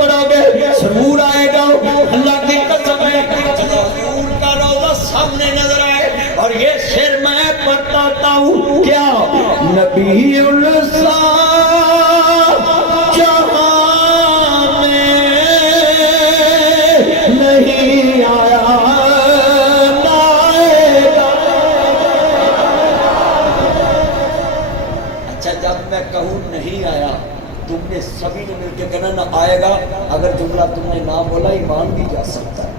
پڑھو گے ضرور آئے گا۔ اللہ کی قسم ہے حضور کا روضہ سامنے نظر آئے اور یہ شعر میں بتاتا ہوں کیا نبی الاسلام جہاں میں نہیں آیا نہ آئے گا۔ اچھا جب میں کہوں نہیں آیا تم نے سبھی نے مل کے کہنا نہ آئے گا، اگر جملہ تم نے نہ بولا ایمان بھی جا سکتا ہے۔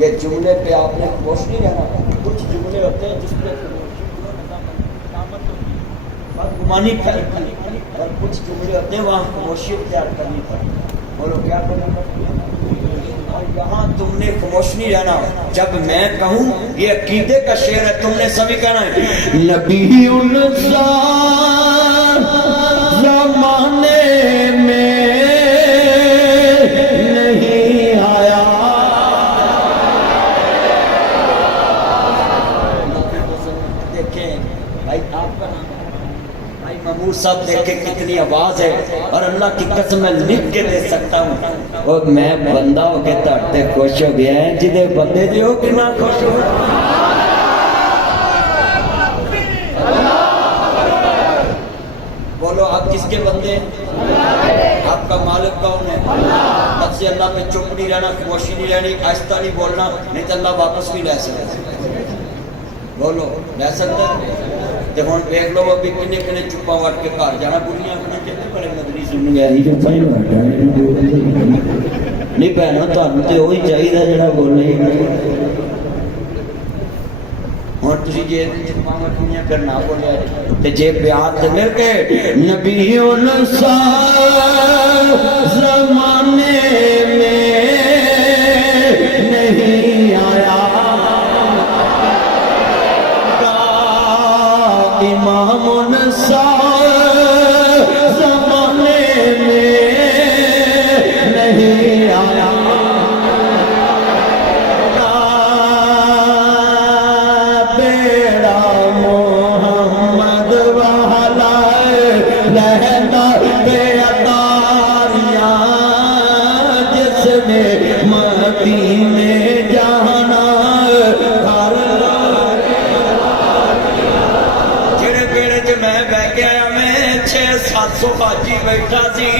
یہ جملے پہ آپ نے خاموش نہیں رہنا۔ کچھ جملے ہوتے ہیں جس پہ بدگمانی کرتی ہے اور کچھ جملے ہوتے ہیں وہاں خاموشی اختیار کرنی پڑتی ہے۔ بولو کیا کرنا پڑتی ہے؟ اور یہاں تم نے خاموش نہیں رہنا، جب میں کہوں یہ عقیدے کا شعر ہے تم نے سبھی کہنا ہے نبی الاسلام زمانے میں نہیں آیا۔ دیکھیں بھائی آپ کا نام بھائی محمود صاحب دیکھیں کتنی آواز ہے اور اللہ کی قسم میں لکھ کے دے سکتا ہوں اور میں بندہ ہو کے تڑتے خوش ہو گیا ہے جدے بندے جو کتنا خوش ہو۔ بولو آپ کس کے بندے؟ آپ کا مالک کون ہے؟ تب سے اللہ پہ چپ نہیں رہنا، خاموشی نہیں رہنی، آہستہ نہیں بولنا، نہیں تو اللہ واپس بھی لے سکتا ہے۔ بولو لے سکتا ہے؟ تو ہوں دیکھ لو ابھی کنے کنے چپا وٹ کے گھر جانا بڑھیاں اپنے کہتے بڑے مدنی سن گیا نہیں بہنوں تمہیں تو وہی چاہیے جڑا بولے ہوں تھی جی پھر نہ بولیا جی پیار سے مل کے نبی زمانے میں نہیں آیا امام زمانے میں نہیں آیا بیڑا محمد والا لہدا بے اتاریاں جس نے مدینے جانا سو باجی بیٹھا سی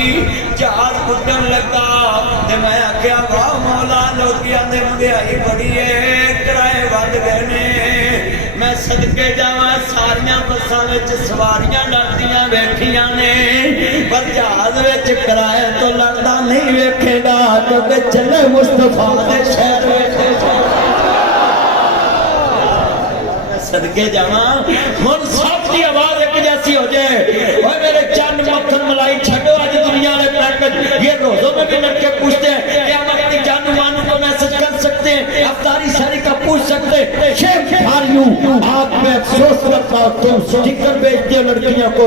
جہاز کٹن لگا تے میں آکھیا واہ مولا لوکیاں دے مہنگائی بڑی ہے کرائے ود گئے نے میں صدقے جاواں ساریاں بساں وچ سواریاں لگدیاں بیٹھیاں نے پر جہاز وچ کرائے تو لگدا نہیں ویکھے گا کیونکہ چلے مصطفیٰ دے شہر وچ صدقے جاواں ہن سب دی آواز ایک جیسی ہو جائے اور میرے چند مکھن ملائی چھڈو آج دنیا نے پیکج یہ روزوں میں بھی لڑکے پوچھتے ہیں قیامت کی جانو مانو کو میسج کر سکتے ہیں افطاری شہری کا پوچھ سکتے ہیں شیخ بھائیوں آپ میں افسوس کرتا ہوں تم سٹیکر بیچتے ہو لڑکیوں کو